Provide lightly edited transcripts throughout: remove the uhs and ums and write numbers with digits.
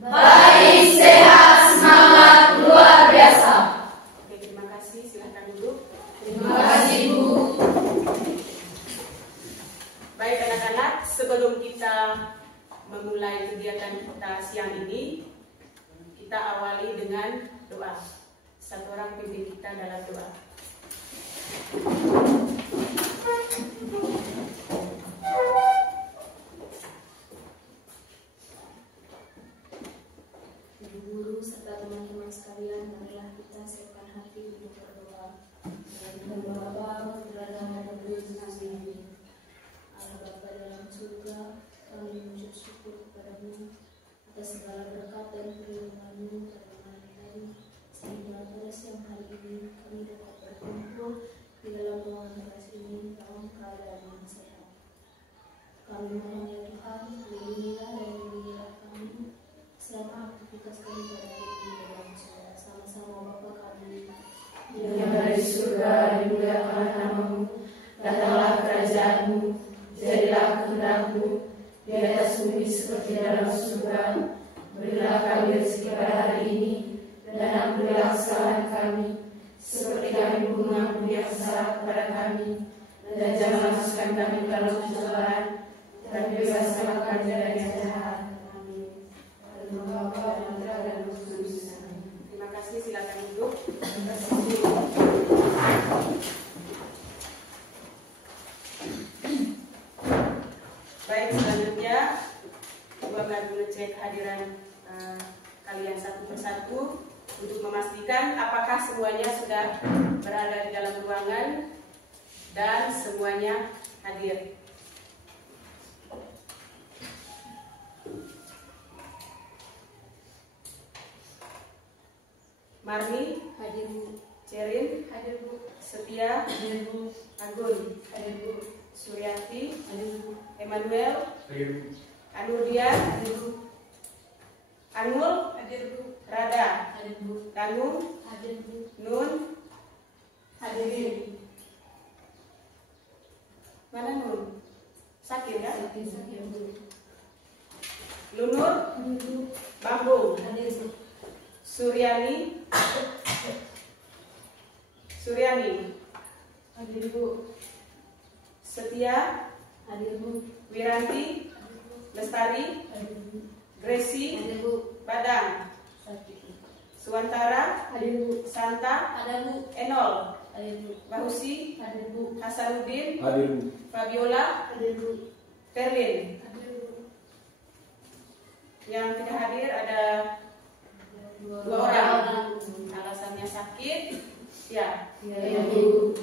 Baik, sehat, semangat, luar biasa. Oke, terima kasih. Silahkan duduk. Terima kasih, Bu. Baik anak-anak, sebelum kita memulai kegiatan kita siang ini, kita awali dengan doa. Satu orang pimpin kita dalam doa. Ibu guru serta teman-teman sekalian, marilah kita siapkan hati untuk berdoa. Dan Bapa, Putra dan Roh Kudus. Amin. Allah Bapa dalam surga, kami mengucap syukur kepadamu atas segala berkat dan perlindunganmu pada malam hari, sehingga pada siang hari ini kami dapat berkumpul di dalam ruangan kelas ini dalam keadaan yang sehat. Kami mohon ya Tuhan, lindungilah dan lindungilah kami selama aktivitas kami pada hari ini berlangsung. Sama-sama Bapa kami Yang dari surga dimuliakan namamu, datanglah kerajaanmu, jadilah kehendak-Mu di atas bumi seperti dalam surga. Berilah kami rezeki pada hari ini, dan ampunilah kesalahan kami, seperti kami pun mengampuni yang salah kepada kami. Dan jangan masukkan kami ke dalam pencobaan, tapi bebaskanlah kami dari yang jahat. Amin. Dalam nama Bapa dan Putra dan Roh Kudus. Amin. Terima kasih, silakan duduk. Baik, selanjutnya Ibu akan mengecek kehadiran kalian satu persatu untuk memastikan apakah semuanya sudah berada di dalam ruangan dan semuanya hadir. Marni hadir Bu. Cerin Hadir Bu. Setia Hadir Bu. Agun Hadir Bu. Suryati Hadir Bu. Emmanuel Hadir Bu. Anudian Hadir Bu. Anul Hadir Bu. Rada Hadir Bu. Danung Hadir Bu. Nun Hadir. mana Nun sakit ya Hadir Bu. Lunur Hadir Bu. Bambu Hadir Bu. Suryani Hadir Bu. Setia Hadir Bu. Wiranti Lestari Hadir Bu. Gracie Hadir Bu. Badang Sakit. Suantara Hadir Bu. Santa Ada Bu. Enol Hadir Bu. Bahusi Hadir Bu. Hasanuddin Hadir Bu. Fabiola Hadir Bu. Terlin. Hadir Bu. Yang tidak hadir ada dua orang, alasannya sakit. Ya, Ya Bu.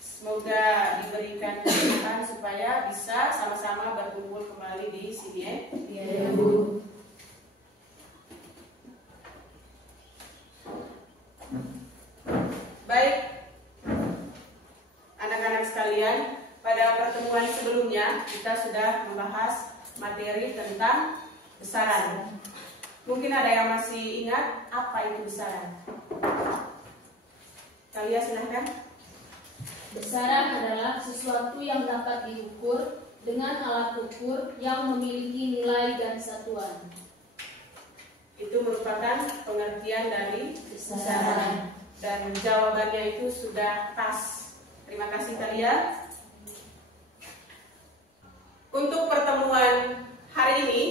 semoga diberikan kesehatan supaya bisa sama-sama berkumpul kembali di sini ya. Ya Bu. Baik, anak-anak sekalian, pada pertemuan sebelumnya kita sudah membahas materi tentang besaran. Mungkin ada yang masih ingat apa itu besaran? Kalian silahkan. Besaran adalah sesuatu yang dapat diukur dengan alat ukur yang memiliki nilai dan satuan. Itu merupakan pengertian dari besaran. Dan jawabannya itu sudah pas. Terima kasih kalian. Untuk pertemuan hari ini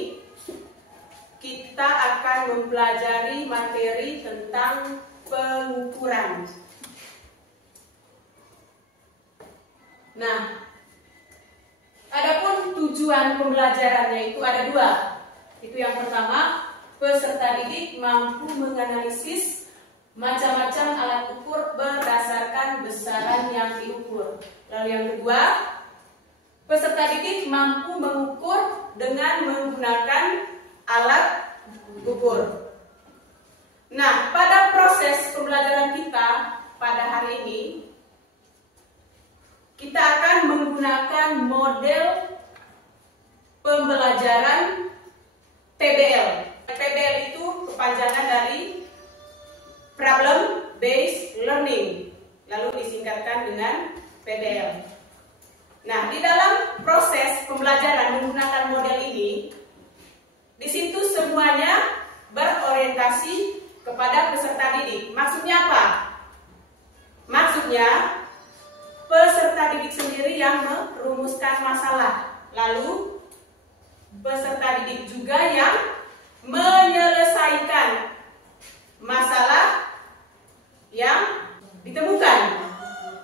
kita akan mempelajari materi tentang pengukuran. Nah, adapun tujuan pembelajarannya itu ada dua. Itu yang pertama, peserta didik mampu menganalisis macam-macam alat ukur berdasarkan besaran yang diukur. Lalu yang kedua, peserta didik mampu mengukur dengan menggunakan alat ukur. Nah, pada proses pembelajaran kita pada hari ini, kita akan menggunakan model pembelajaran PBL. PBL itu kepanjangan dari Problem Based Learning, lalu disingkatkan dengan PBL. Nah, di dalam proses pembelajaran menggunakan model ini, di situ semuanya orientasi kepada peserta didik. Maksudnya apa? Maksudnya peserta didik sendiri yang merumuskan masalah, lalu peserta didik juga yang menyelesaikan masalah yang ditemukan.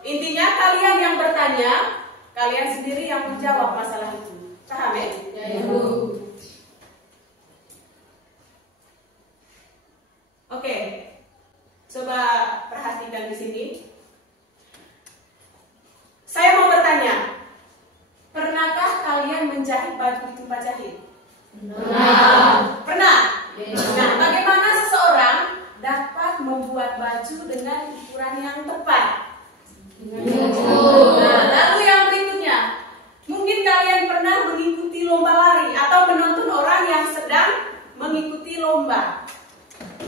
Intinya kalian yang bertanya, kalian sendiri yang menjawab masalah itu. Paham ya? Ya, Ibu. Oke, coba perhatikan di sini. Saya mau bertanya, pernahkah kalian menjahit baju di tempat jahit? Pernah. Pernah? Ya. Nah, bagaimana seseorang dapat membuat baju dengan ukuran yang tepat? Nah, lalu yang berikutnya, mungkin kalian pernah mengikuti lomba lari atau menonton orang yang sedang mengikuti lomba.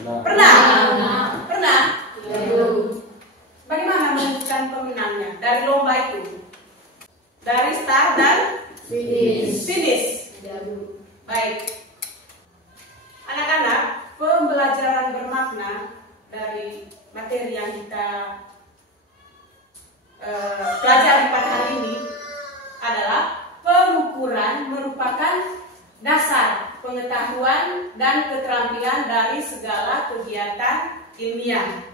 Pernah? Pernah? Ya, Ibu. Bagaimana menentukan pemenangnya dari lomba itu? Dari start dan finish. Ya, Bu. Baik. Anak-anak, pembelajaran bermakna dari materi yang kita pelajari pada hari ini adalah pengukuran merupakan dasar pengetahuan dan keterampilan dari segala kegiatan ilmiah.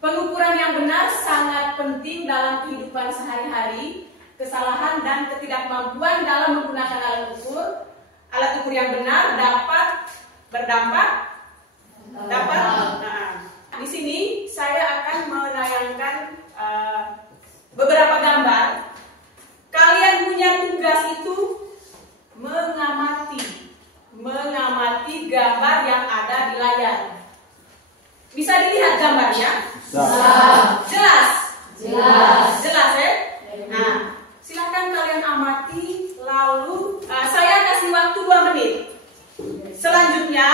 Pengukuran yang benar sangat penting dalam kehidupan sehari-hari. Kesalahan dan ketidakmampuan dalam menggunakan alat ukur yang benar dapat berdampak. Nah, di sini saya akan menayangkan beberapa gambar. Kalian punya tugas itu mengamati gambar yang ada di layar. Bisa dilihat gambarnya? Jelas? Jelas ya? Nah, silakan kalian amati, lalu saya kasih waktu 2 menit. Selanjutnya,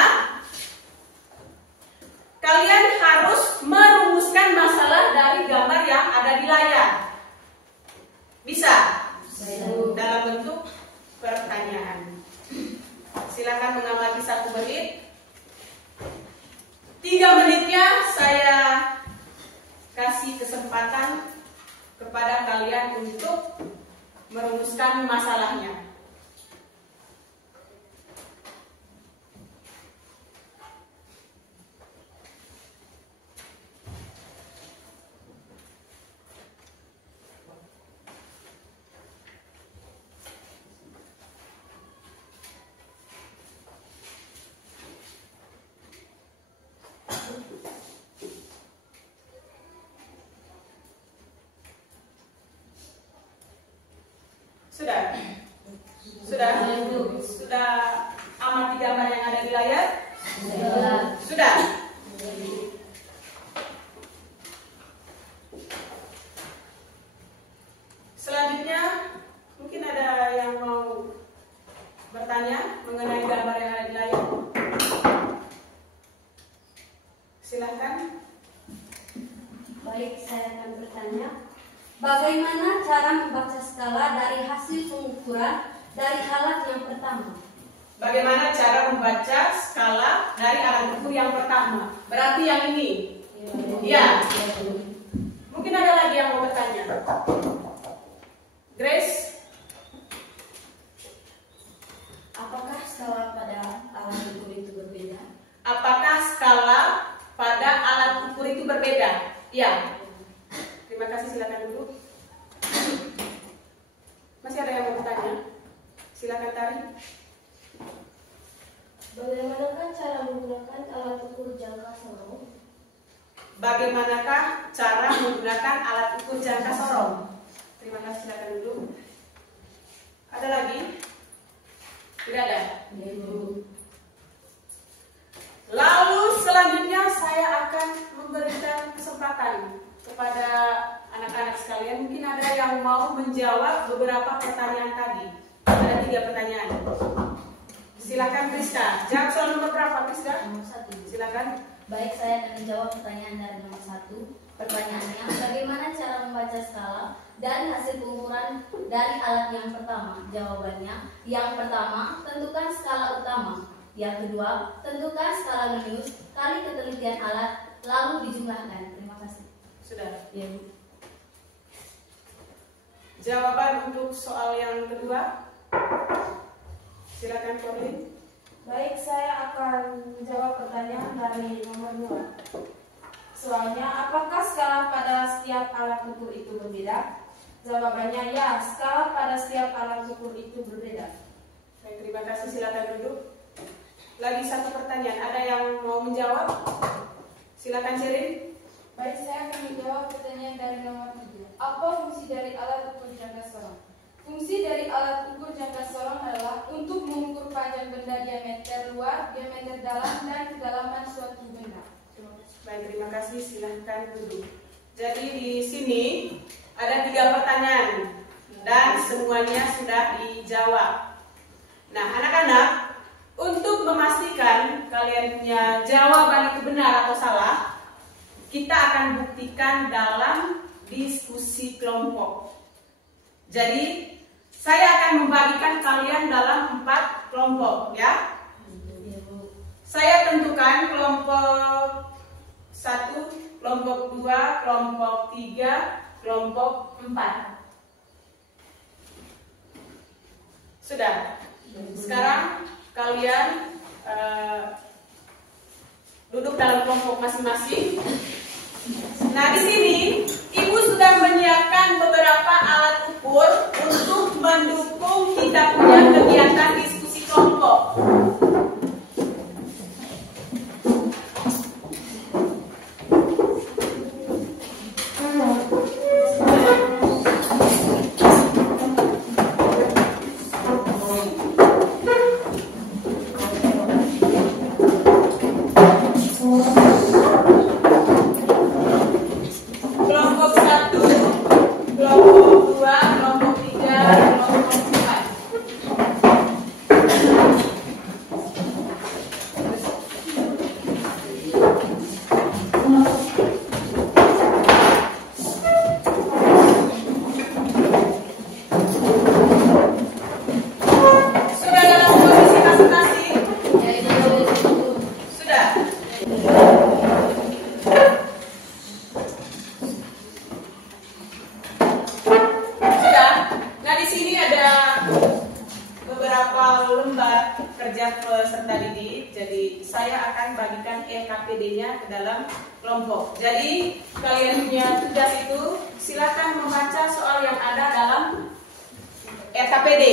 kalian harus merumuskan masalah dari gambar yang ada di layar. Bisa? Dalam bentuk pertanyaan. Silakan mengamati 1 menit. 3 menitnya saya kasih kesempatan kepada kalian untuk merumuskan masalahnya. Sudah? Sudah amati gambar yang ada di layar? Sudah? Selanjutnya, mungkin ada yang mau bertanya mengenai gambar yang ada di layar? Silakan. Baik, saya akan bertanya. Bagaimana cara membaca skala dari hasil pengukuran dari alat yang pertama? Bagaimana cara membaca skala dari alat ukur yang pertama? Berarti yang ini? Iya. Mungkin ada lagi yang mau bertanya. Grace? Apakah skala pada alat ukur itu berbeda? Apakah skala pada alat ukur itu berbeda? Iya. Terima kasih, silakan dulu. Masih ada yang mau bertanya? Silakan Tari. Bagaimanakah cara menggunakan alat ukur jangka sorong? Bagaimanakah cara menggunakan alat ukur jangka sorong? Terima kasih, silakan dulu. Ada lagi? Tidak ada? Lalu selanjutnya saya akan memberikan kesempatan kepada anak-anak sekalian. Mungkin ada yang mau menjawab beberapa pertanyaan tadi. Ada 3 pertanyaan. Silakan Priska. Jawab soal nomor berapa, Priska? Nomor 1. Silakan. Baik, saya akan menjawab pertanyaan dari nomor 1. Pertanyaannya, bagaimana cara membaca skala dari hasil pengukuran dari alat yang pertama? Jawabannya, yang pertama, tentukan skala utama. Yang kedua, tentukan skala minus kali ketelitian alat lalu dijumlahkan. Terima kasih. Sudah. Ya, Bu. Jawaban untuk soal yang kedua. Silakan Corlin. Baik, saya akan menjawab pertanyaan dari nomor 2. Soalnya, apakah skala pada setiap alat ukur itu berbeda? Jawabannya ya, skala pada setiap alat ukur itu berbeda. Baik, terima kasih. Silakan duduk. Lagi satu pertanyaan. Ada yang mau menjawab? Silakan Sherin. Baik, saya akan menjawab pertanyaan dari nomor 3. Apa fungsi dari alat ukur jangka sorong? Fungsi dari alat ukur jangka sorong adalah untuk mengukur panjang benda diameter luar, diameter dalam, dan kedalaman suatu benda. Baik, terima kasih. Silahkan duduk. Jadi di sini ada 3 pertanyaan dan semuanya sudah dijawab. Nah, anak-anak, untuk memastikan kalian punya jawaban itu benar atau salah, kita akan buktikan dalam diskusi kelompok. Jadi, saya akan membagikan kalian dalam 4 kelompok, ya. Saya tentukan kelompok 1, kelompok 2, kelompok 3, kelompok 4. Sudah. Sekarang kalian duduk dalam kelompok masing-masing. Nah, di sini Ibu sudah menyiapkan beberapa alat ukur untuk mendukung kita punya kegiatan diskusi kelompok. LKPD-nya ke dalam kelompok. Jadi kalian punya tugas itu, silakan membaca soal yang ada dalam LKPD.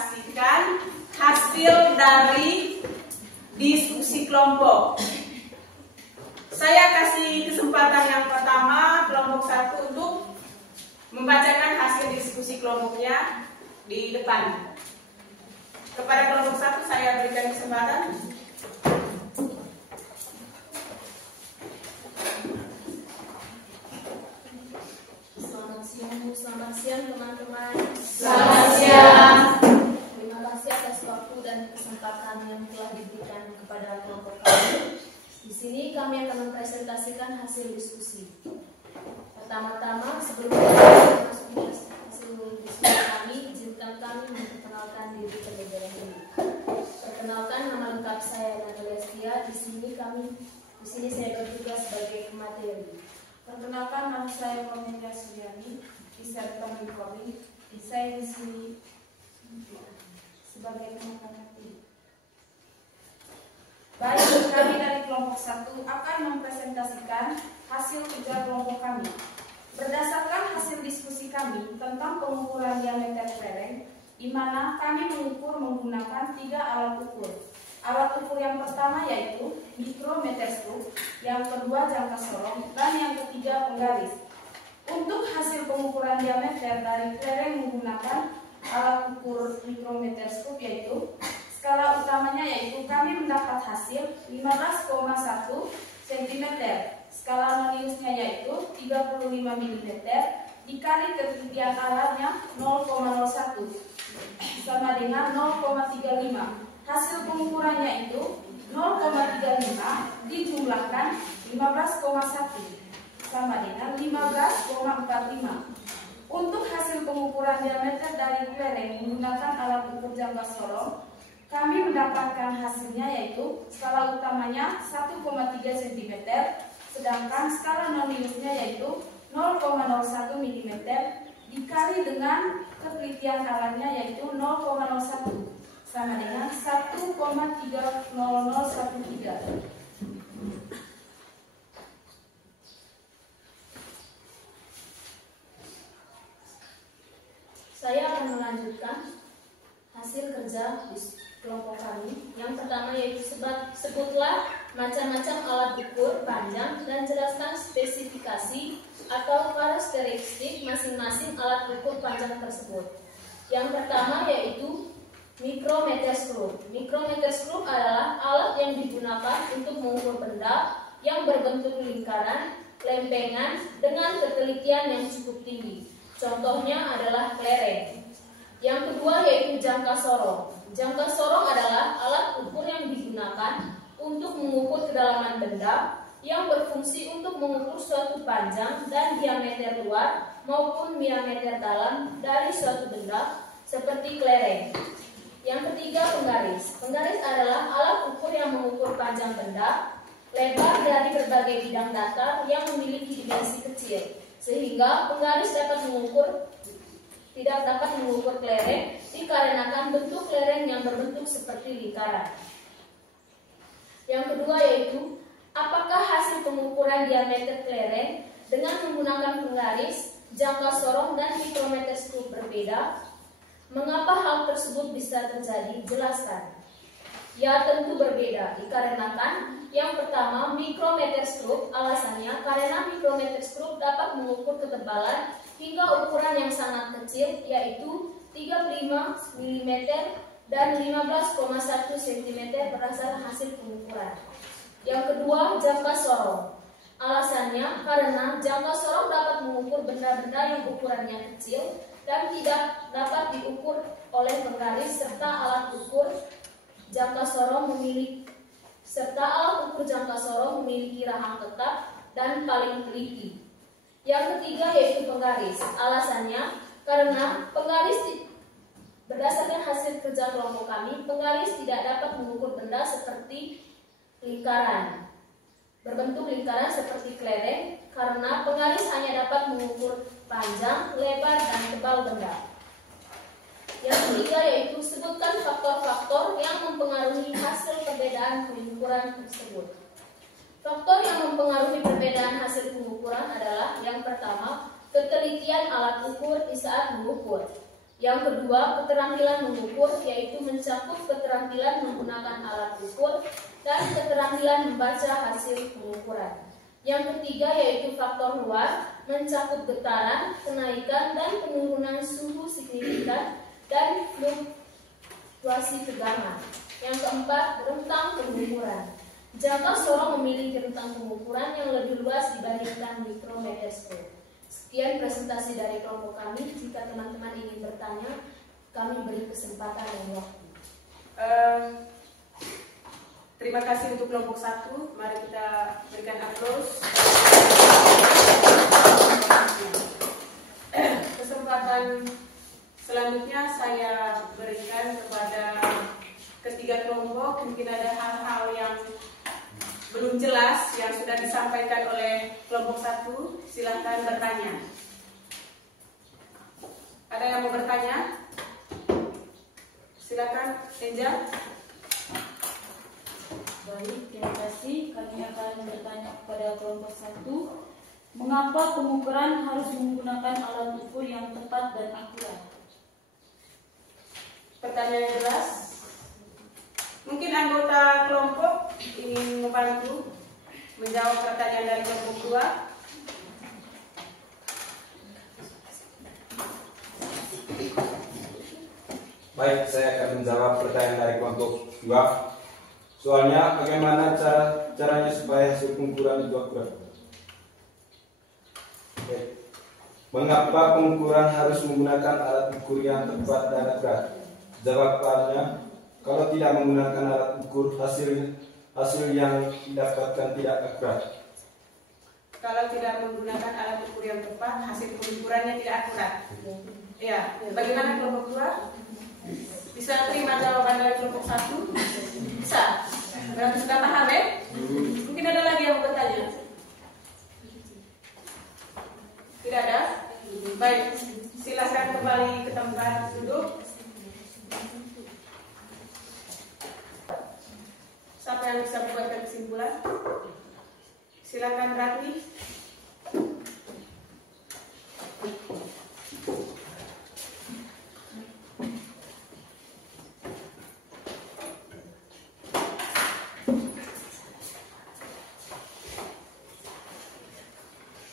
presentasikan hasil dari diskusi kelompok. Saya kasih kesempatan yang pertama kelompok 1 untuk membacakan hasil diskusi kelompoknya di depan. Kepada kelompok 1 saya berikan kesempatan. Selamat siang teman-teman. Selamat siang. Terima kasih atas waktu dan kesempatan yang telah diberikan kepada kelompok kami. Di sini kami akan mempresentasikan hasil diskusi. Pertama-tama, sebelum kita masuk ke hasil diskusi kami, izinkan kami memperkenalkan diri terlebih dahulu. Perkenalkan, nama lengkap saya Natalia Setia. Di sini saya bertugas sebagai pemateri. Perkenalkan, nama saya Romelia Suryani, bisa dipanggil Komi. Saya di sini sebagai pemateri. Baik, kami dari kelompok 1 akan mempresentasikan hasil kerja kelompok kami. Berdasarkan hasil diskusi kami tentang pengukuran diameter kelereng, di mana kami mengukur menggunakan 3 alat ukur. Alat ukur yang pertama yaitu mikrometerskop, yang kedua jangka sorong, dan yang ketiga penggaris. Untuk hasil pengukuran diameter dari kelereng menggunakan alat ukur mikrometerskop yaitu skala utamanya yaitu kami mendapat hasil 15,1 cm. Skala noniusnya yaitu 35 mm dikali ketinggian alatnya 0,01 sama dengan 0,35. Hasil pengukurannya itu 0,35 dijumlahkan 15,1 sama dengan 15,45. Untuk hasil pengukuran diameter dari kelereng menggunakan alat ukur jangka sorong, kami mendapatkan hasilnya yaitu skala utamanya 1,3 cm, sedangkan skala noniusnya yaitu 0,01 mm dikali dengan ketelitian alatnya yaitu 0,01 sama dengan 1,30013. Saya akan melanjutkan hasil kerja di kelompok kami. Yang pertama yaitu sebutlah macam-macam alat ukur panjang dan jelaskan spesifikasi atau karakteristik masing-masing alat ukur panjang tersebut. Yang pertama yaitu mikrometerskop. Mikrometerskop adalah alat yang digunakan untuk mengukur benda yang berbentuk lingkaran, lempengan dengan ketelitian yang cukup tinggi. Contohnya adalah kelereng. Yang kedua yaitu jangka sorong. Jangka sorong adalah alat ukur yang digunakan untuk mengukur kedalaman benda yang berfungsi untuk mengukur suatu panjang dan diameter luar maupun diameter dalam dari suatu benda seperti kelereng. Yang ketiga penggaris. Penggaris adalah alat ukur yang mengukur panjang benda, lebar dari berbagai bidang datar yang memiliki dimensi kecil, sehingga penggaris tidak dapat mengukur kelereng dikarenakan bentuk kelereng yang berbentuk seperti lingkaran. Yang kedua yaitu apakah hasil pengukuran diameter kelereng dengan menggunakan penggaris, jangka sorong dan mikrometerskop berbeda? Mengapa hal tersebut bisa terjadi? Jelaskan. Ya tentu berbeda, dikarenakan yang pertama mikrometerskop. Alasannya karena mikrometerskop dapat mengukur ketebalan hingga ukuran yang sangat kecil yaitu 35 mm dan 15,1 cm berdasarkan hasil pengukuran. Yang kedua jangka sorong. Alasannya karena jangka sorong dapat mengukur benda-benda yang ukurannya kecil dan tidak dapat diukur oleh penggaris serta alat ukur jangka sorong memiliki rahang tetap dan paling teliti. Yang ketiga yaitu penggaris. Alasannya karena penggaris berdasarkan hasil kerja kelompok kami, penggaris tidak dapat mengukur benda seperti lingkaran, berbentuk lingkaran seperti kelereng, karena penggaris hanya dapat mengukur panjang, lebar, dan tebal benda. Yang ketiga yaitu sebutkan faktor-faktor yang mempengaruhi hasil perbedaan pengukuran tersebut. Faktor yang mempengaruhi perbedaan hasil pengukuran adalah yang pertama, ketelitian alat ukur di saat mengukur. Yang kedua, keterampilan mengukur, yaitu mencakup keterampilan menggunakan alat ukur dan keterampilan membaca hasil pengukuran. Yang ketiga yaitu faktor luar, mencakup getaran, kenaikan dan penurunan suhu signifikan dan fluktuasi tegangan. Yang keempat, rentang pengukuran. Jangka sorong memiliki rentang pengukuran yang lebih luas dibandingkan mikrometerskop. Sekian presentasi dari kelompok kami. Jika teman-teman ingin bertanya, kami beri kesempatan dan waktu. Terima kasih untuk kelompok 1. Mari kita berikan aplaus. Kesempatan selanjutnya saya berikan kepada ketiga kelompok. Mungkin ada hal-hal yang belum jelas yang sudah disampaikan oleh kelompok 1. Silakan bertanya. Ada yang mau bertanya? Silakan, Angel. Baik, terima kasih. Kami akan bertanya kepada kelompok 1. Mengapa pengukuran harus menggunakan alat ukur yang tepat dan akurat? Pertanyaan jelas? Mungkin anggota kelompok ingin membantu menjawab pertanyaan dari kelompok 2. Baik, saya akan menjawab pertanyaan dari kelompok 2. Soalnya, bagaimana caranya supaya hasil pengukuran itu akurat? Mengapa pengukuran harus menggunakan alat ukur yang tepat dan akurat? Jawabannya, kalau tidak menggunakan alat ukur, hasil yang didapatkan tidak akurat. Kalau tidak menggunakan alat ukur yang tepat, hasil pengukurannya tidak akurat. Ya, bagaimana kelompok 2? Bisa terima jawaban dari kelompok 1? Bisa? Berarti sudah paham ya? Mungkin ada lagi yang mau bertanya? Tidak ada? Baik, silakan kembali ke tempat duduk. Siapa yang bisa membuatkan kesimpulan? Silakan Ratni.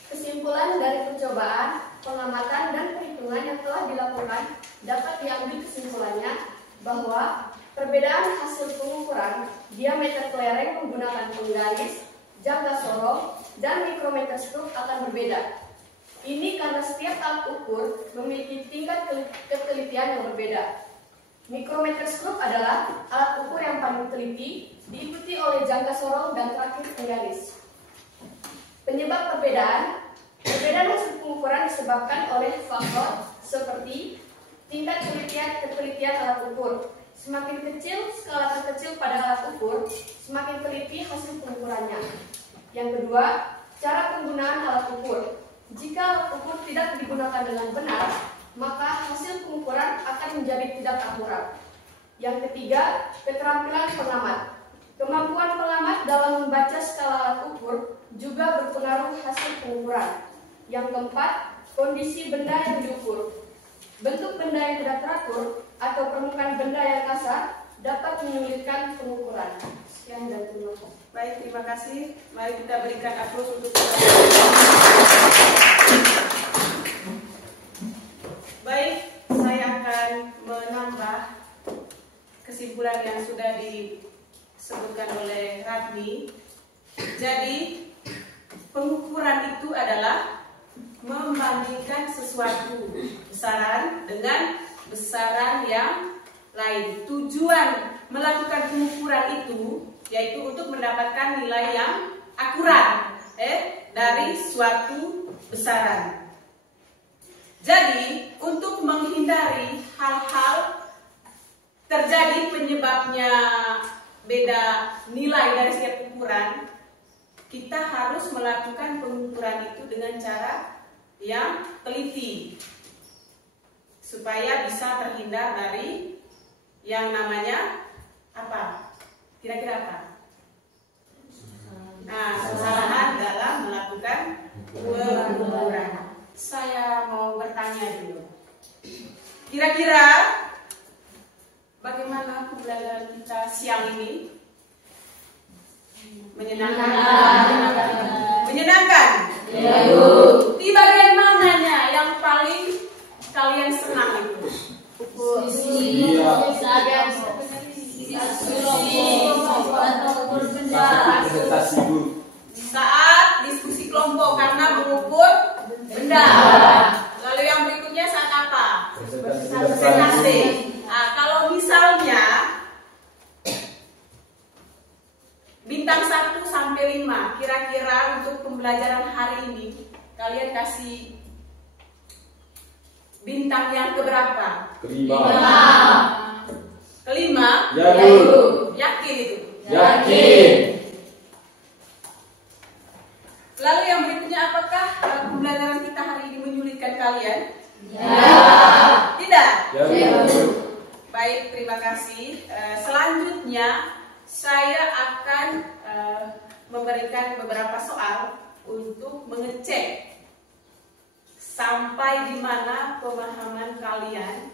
Kesimpulan dari percobaan, pengamatan, dan perhitungan yang telah dilakukan dapat diambil kesimpulannya bahwa perbedaan hasil pengukuran diameter kelereng menggunakan penggaris, jangka sorong, dan mikrometerskop akan berbeda. Ini karena setiap alat ukur memiliki tingkat ketelitian yang berbeda. Mikrometerskop adalah alat ukur yang paling teliti, diikuti oleh jangka sorong dan terakhir penggaris. Penyebab perbedaan hasil pengukuran disebabkan oleh faktor seperti tingkat ketelitian alat ukur. Semakin kecil skala terkecil pada alat ukur, semakin teliti hasil pengukurannya. Yang kedua, cara penggunaan alat ukur. Jika alat ukur tidak digunakan dengan benar, maka hasil pengukuran akan menjadi tidak akurat. Yang ketiga, keterampilan pengamat. Kemampuan pengamat dalam membaca skala alat ukur juga berpengaruh hasil pengukuran. Yang keempat, kondisi benda yang diukur. Bentuk benda yang tidak teratur atau permukaan benda yang kasar dapat menyulitkan pengukuran. Sekian dan terima kasih. Baik, terima kasih. Mari kita berikan aplaus untuk Baik, saya akan menambah kesimpulan yang sudah disebutkan oleh Ratni. Jadi, pengukuran itu adalah membandingkan sesuatu besaran dengan besaran yang lain. Tujuan melakukan pengukuran itu yaitu untuk mendapatkan nilai yang akurat dari suatu besaran. Jadi, untuk menghindari hal-hal terjadi penyebabnya beda nilai dari setiap ukuran, kita harus melakukan pengukuran itu dengan cara yang teliti supaya bisa terhindar dari yang namanya apa? Kira-kira apa? Nah, kesalahan dalam melakukan pengukuran. Saya mau bertanya dulu. Kira-kira bagaimana pembelajaran kita siang ini? Menyenangkan? Menyenangkan? Ya, Bu. Di bagian mananya yang paling kalian senang itu? Presentasi, Bu. Saat diskusi kelompok karena mengukur benda. Lalu yang berikutnya saat apa? Presentasi. Nah, kalau misalnya bintang 1 sampai 5, kira-kira untuk pembelajaran hari ini kalian kasih bintang yang keberapa? Kelima. Kelima? Ya, Bu. Yakin itu? Yakin. Lalu yang berikutnya, apakah pembelajaran kita hari ini menyulitkan kalian? Ya. Tidak? Ya, Bu. Baik, terima kasih. Selanjutnya saya akan memberikan beberapa soal untuk mengecek sampai di mana pemahaman kalian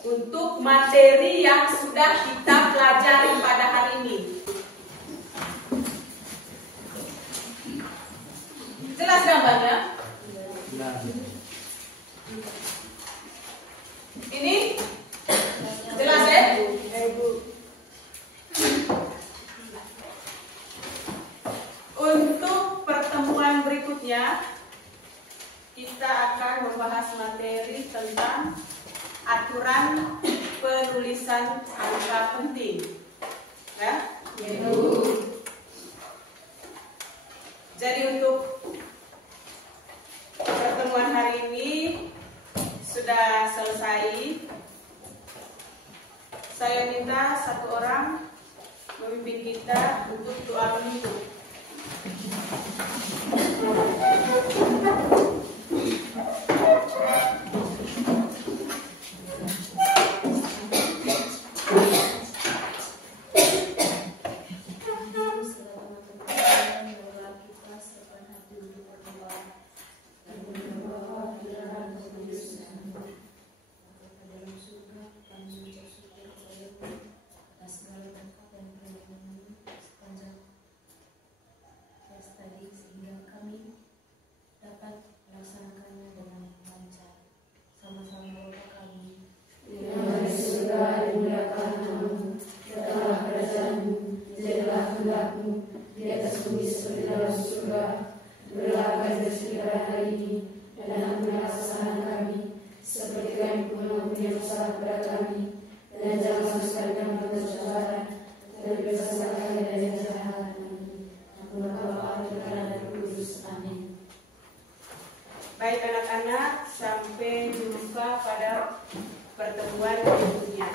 untuk materi yang sudah kita pelajari pada hari ini. Jelas gambarnya? Ini jelas ya? Untuk pertemuan berikutnya kita akan membahas materi tentang aturan penulisan angka penting. Ya? Jadi untuk pertemuan hari ini sudah selesai. Saya minta satu orang memimpin kita untuk doa penutup. Baik anak-anak, sampai jumpa pada pertemuan berikutnya.